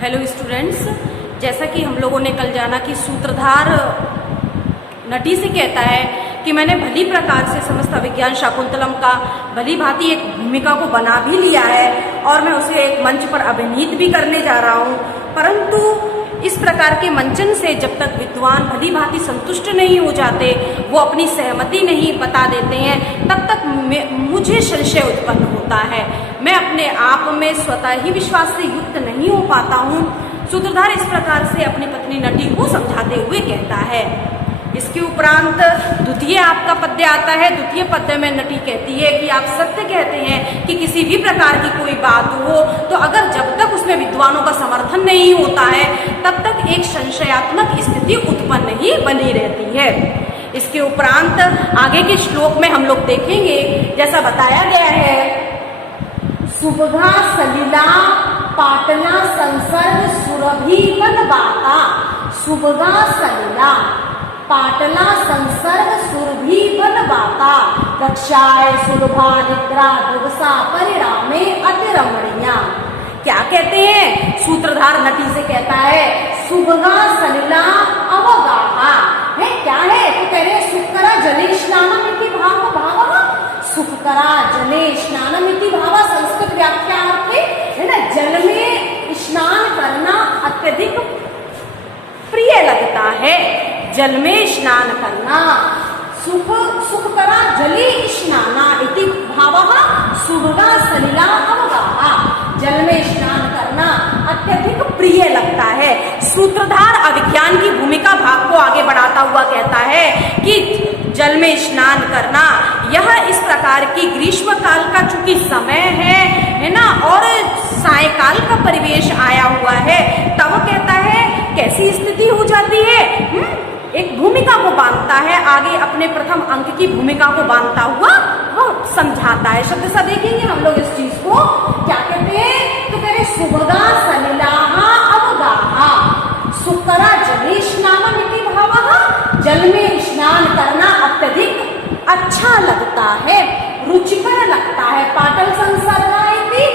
Hello students, जैसा कि हम लोगों ने कल जाना कि सूत्रधार नटी से कहता है कि मैंने भली प्रकार से समस्त अभिज्ञान शाकुंतलम का भली भांति एक भूमिका को बना भी लिया है और मैं उसे एक मंच पर अभिनीत भी करने जा रहा हूँ। परंतु इस प्रकार के मंचन से जब तक विद्वान भली भांति संतुष्ट नहीं हो जाते, वो अपनी सहमति नहीं बता देते हैं, तब तक मुझे संशय उत्पन्न होता है। मैं अपने आप में स्वतः ही विश्वास से युक्त नहीं हो पाता हूँ। सूत्रधार इस प्रकार से अपनी पत्नी नटी को समझाते हुए कहता है। इसके उपरांत द्वितीय आपका पद्य आता है। द्वितीय पद्य में नटी कहती है कि आप सत्य कहते हैं कि किसी भी प्रकार की कोई बात हो तो अगर जब तक उसमें विद्वानों का समर्थन नहीं होता है तब तक एक संशयात्मक स्थिति उत्पन्न ही बनी रहती है। इसके उपरांत आगे के श्लोक में हम लोग देखेंगे, जैसा बताया गया है, सुबधा सलिला पाटला संसर्ग सुरभि बनवाता। सुबधा सलिला पाटला संसर्ग सुरभि बनवाता, रक्षाए सुलभा निद्रा दिवसा परिणामे अति रमणीया। क्या कहते हैं? सूत्रधार नटी से कहता है सुबगा सलिला अवगाहा है। क्या है? तो कह रहे सुखकरा जले स्नानम इति भाव भाव। सुखकरा जले स्नानम इति भाव संस्कृत व्याख्या है ना, जल में स्नान करना अत्यधिक प्रिय लगता है। जल में स्नान करना सुखकरा जले स्नाना इति भावः सुभगा सलिला अवगाहा। जल में स्नान करना अत्यधिक प्रिय लगता है। सूत्रधार अभिज्ञान की भूमिका भाग को आगे बढ़ाता हुआ कहता है कि जल में स्नान करना यह इस प्रकार की ग्रीष्म काल का चूंकि समय है ना, और सायकाल का परिवेश आया हुआ है, तब कहता है कैसी स्थिति हो जाती है। एक भूमिका को बांधता है, आगे अपने प्रथम अंक की भूमिका को बांधता हुआ वो समझाता है। शब्द सा देखेंगे हम लोग इस चीज को। क्या कहते हैं? तो कह रहे सुभगा सलिलाहा अवगाहा सुकरा जले स्नानम इति भावः। जल में स्नान करना अत्यधिक अच्छा लगता है, रुचिकर लगता है। पाटल संसर्गा इति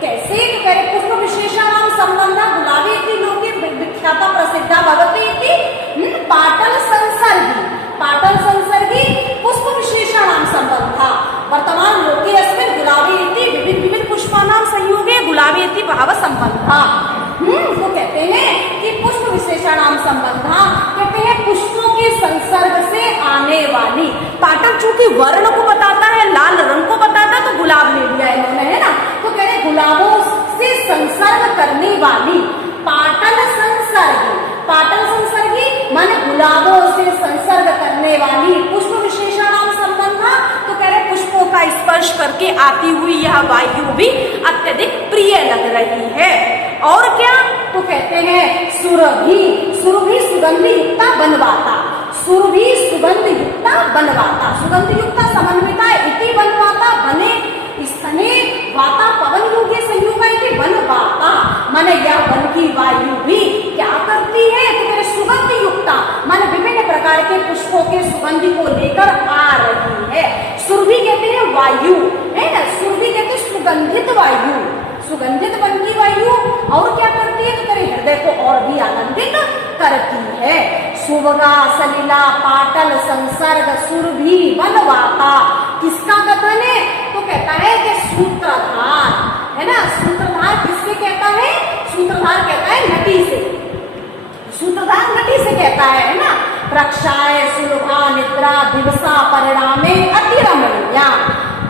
कैसे? तो कह रहे पुष्प विशेषणाम संबंधा गुलाबी इति लोके विख्याता प्रसिद्धा भवति इति पाटल संसर्गी। पाटल संसर्गी पुष्प विशेषणाम संबंधा वर्तमान लोके अस्मिन् गुलाबी इति विविध विविध पुष्पानां संयोगे गुलाबी इति भाव संबंधा। तो कहते हैं कि पुष्प विशेषणाम संबंधा, कहते हैं पुष्पों के संसर्ग से आने वाली। पाटल चूंकि वर्ण को बताता है, लाल रंग को बताता है, तो गुलाब ले लिया इन्होंने, है ना। तो कह रहे गुलाबों से संसर्ग करने वाली पाटल संसर्गी। पाटल संसर्गी माने गुलाबों से संसर्ग करने वाली पुष्प विशेषणाम संबंधा। तो कह रहे पुष्पों का स्पर्श करके आती हुई यह वायु भी अत्यधिक प्रिय लग रही है। और क्या? तो कहते हैं सुरभि। सुरभि सुगंध युक्ता बनवाता। सुरभि सुगंध युक्ता बनवाता। सुगंध युक्ता समन्विता इति बनवाता। बने स्तने वाता पवन योगे संयोग इति बनवाता। माने यह वन की वायु भी क्या करती है? तो मेरे सुगंध युक्ता माने विभिन्न प्रकार के पुष्पों के सुगंध को लेकर आ रही है। सुरभि कहते हैं वायु, है ना। सुरभि कहते हैं सुगंधित वायु, सुगंधित वन की वायु। और क्या करती है? तो तेरे हृदय को और भी आनंदित करती है। सुभगा सलिला पाटल संसर्ग सुरभि बनवाता। किसका कथन है? तो कहता है कि सूत्रधार, है ना। सूत्रधार किससे कहता है? सूत्रधार कहता है नटी से। सूत्रधार नटी से कहता है ना। रक्षाए सुलभा निद्रा दिवसा परिणामे अति रमणीया।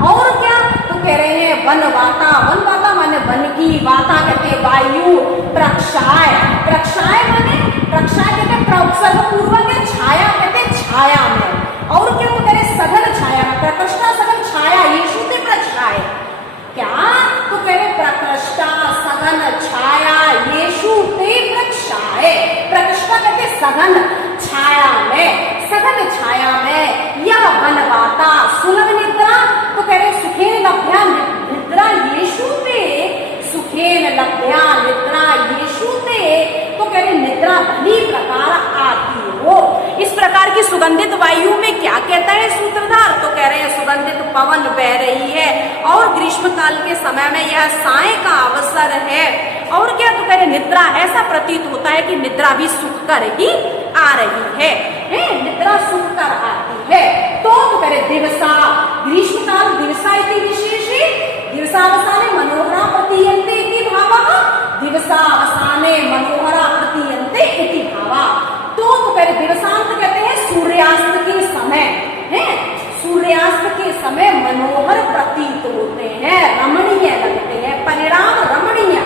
और क्या? तो कह रहे हैं वनवाता। वनवाता माने वन की, वाता कहते वायु। प्रक्षाय, प्रक्षाय माने प्रक्षाय कहते प्रउत्सर्ग पूर्वक है, छाया कहते छाया में। और क्या? तो कह रहे सघन छाया में। प्रकृष्टा सघन छाया येषु ते प्रक्षाय। क्या? तो कह रहे प्रकृष्टा सघन छाया येषु ते प्रक्षाय। प्रकृष्टा कहते सघन छाया में, सघन छाया में यह बनवाता। सुलभ निद्रा, तो कह रहे सुखेन लभ्या निद्रा येषु ते। सुखेन लभ्या निद्रा येषु ते, तो कह रहे निद्रा भली प्रकार आती हो। इस प्रकार की सुगंधित वायु में क्या कहता है सूत्रधार? तो कह रहे हैं सुगंधित पवन बह रही है और ग्रीष्म काल के समय में यह साय का अवसर है। और क्या? तो कह रहे निद्रा, ऐसा प्रतीत होता है कि निद्रा भी सुख कर ही आ रही है, निद्रा सुख कर आती है। तो कह रहे दिवसा, ग्रीष्मकाल दिवसा इति विशेषे दिवसावसाने मनोहरा प्रतीयन्ते इति भावः, दिवसावसाने मनोहरा प्रतीयन्ते इति भावः। तो कह रहे दिवसांत कहते हैं सूर्यास्त के समय, सूर्यास्त के समय मनोहर प्रतीत होते हैं, रमणीय लगते हैं, परिणाम रमणीय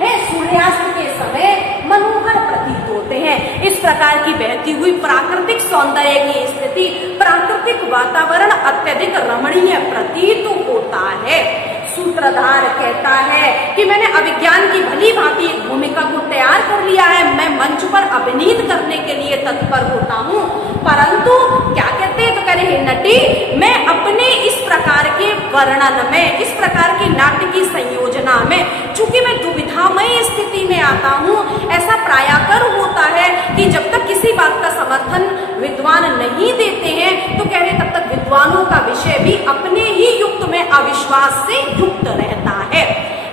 है, सूर्यास्त के समय मनोहर प्रतीत होते हैं। इस प्रकार की बहती हुई प्राकृतिक सौंदर्य की स्थिति, प्राकृतिक वातावरण अत्यधिक रमणीय प्रतीत होता है। सूत्रधार कहता है कि मैंने अभिज्ञान की भली भांति एक भूमिका को तैयार कर लिया है, मैं मंच पर अभिनीत करने के लिए तत्पर होता हूँ, परंतु क्या कहते हैं, तो कह रहे नटी, मैं अपने इस प्रकार के वर्णन में, इस प्रकार की नाट्य की संयोजना में, चूंकि मैं दुविधामय स्थिति में आता हूँ, ऐसा प्रायकर होता है कि जब तक किसी बात का समर्थन विद्वान नहीं देते हैं, तो कह रहे तब तक विद्वानों का विषय भी अपने ही युक्त में अविश्वास से युक्त रहता है।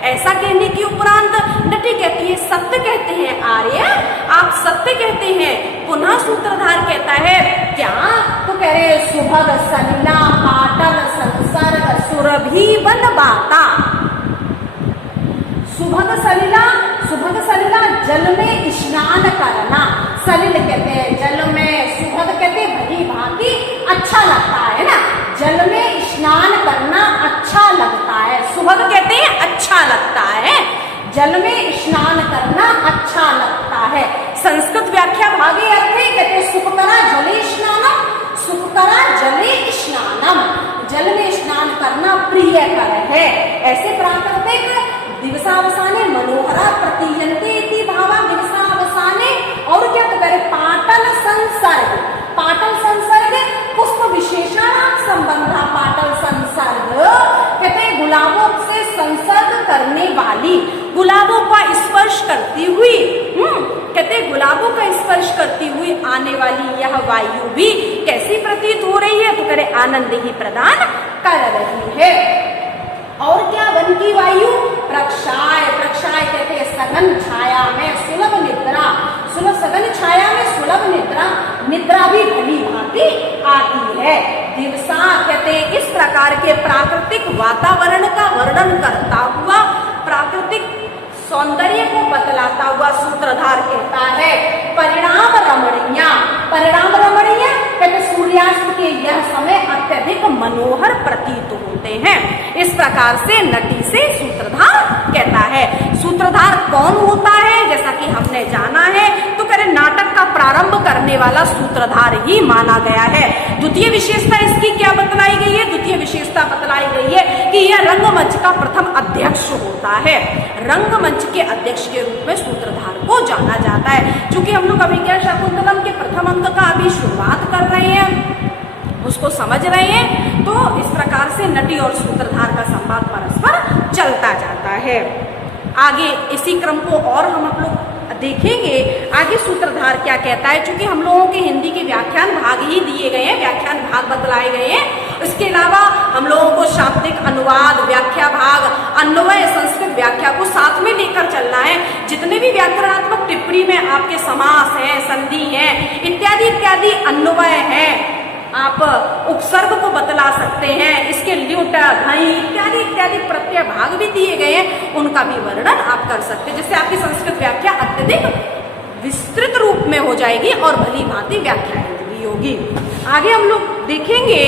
ऐसा कहने के उपरांत नटी कहती है, सत्य कहते हैं आर्य, आप सत्य कहते हैं। पुनः सूत्रधार कहता है क्या, तो कह रहे सुभग सलिला पाटल संसर्ग सुरभि बन बाता। सुभग सलिला, सुभग सलिला जल में स्नान करना, सलिल कहते हैं जल में, सुभग कहते हैं भली भांति अच्छा लगता है ना, जल में स्नान करना अच्छा लगता है, सुभग कहते हैं अच्छा लगता है, जल में स्नान करना अच्छा लगता है। संस्कृत व्याख्या भागे अर्थे कहते सुखकरा जले स्नानम, सुखकरा जले स्नानम, जल में स्नान करना प्रियकर है। ऐसे प्राकृतिक दिवसावसाने मनोहरा प्रतीयन्ते इति भावा, दिवसावसाने और क्या तो करे पाटल संसर्ग, पाटल संसर्ग पुष्प विशेषण संबंध, पाटल संसर्ग कहते गुलाबों से संसर्ग करने वाली, गुलाबों का स्पर्श करती हुई, कहते गुलाबों का स्पर्श करती हुई आने वाली यह वायु भी कैसी प्रतीत हो रही है, तो करे आनंद ही प्रदान कर रही है। और क्या वन की वायु, प्रक्षाय, प्रक्षाय कहते हैं सघन छाया में सुलभ निद्रा, सुलभ सघन छाया में सुलभ निद्रा, निद्रा भी भली भांति आती है। दिवसा कहते हैं इस प्रकार के प्राकृतिक वातावरण का वर्णन करता हुआ, प्राकृतिक सौंदर्य को बतलाता हुआ सूत्रधार कहता है परिणाम रमणीय, परिणाम रमणीय कहते सूर्यास्त के यह समय अत्यधिक मनोहर प्रतीत होते हैं। इस प्रकार से नटी से सूत्रधार कहता है। सूत्रधार कौन होता है, जैसा कि हमने जाना है, तो कह रहे नाटक का प्रारंभ करने वाला सूत्रधार ही माना गया है। द्वितीय विशेषता इसकी क्या बतलाई गई है, द्वितीय विशेषता बतलाई गई है कि यह रंगमंच का प्रथम अध्यक्ष होता है। रंगमंच के अध्यक्ष के रूप में सूत्रधार को जाना जाता है। चूंकि हम लोग अभिज्ञान शाकुंतलम के प्रथम अंक का अभी शुरुआत कर रहे हैं, उसको समझ रहे हैं, तो इस प्रकार से नटी और सूत्रधार का संवाद परस्पर चलता जाता है। आगे इसी क्रम को और हम लोग देखेंगे, आगे सूत्रधार क्या कहता है। चूंकि हम लोगों के हिंदी के व्याख्यान भाग ही दिए गए हैं, व्याख्यान भाग बतलाए गए हैं, इसके अलावा हम लोगों को शाब्दिक अनुवाद, व्याख्या भाग, अन्वय, संस्कृत व्याख्या को साथ में लेकर चलना है। जितने भी व्याकरणात्मक टिप्पणी में आपके समास हैं, संधि हैं, इत्यादि इत्यादि अन्वय हैं, आप उपसर्ग को बतला सकते हैं, इसके ल्युट, घई इत्यादि इत्यादि प्रत्यय भाग भी दिए गए हैं, उनका भी वर्णन आप कर सकते हैं, जिससे आपकी संस्कृत व्याख्या अत्यधिक विस्तृत रूप में हो जाएगी और भली भांति व्याख्या भी होगी। आगे हम लोग देखेंगे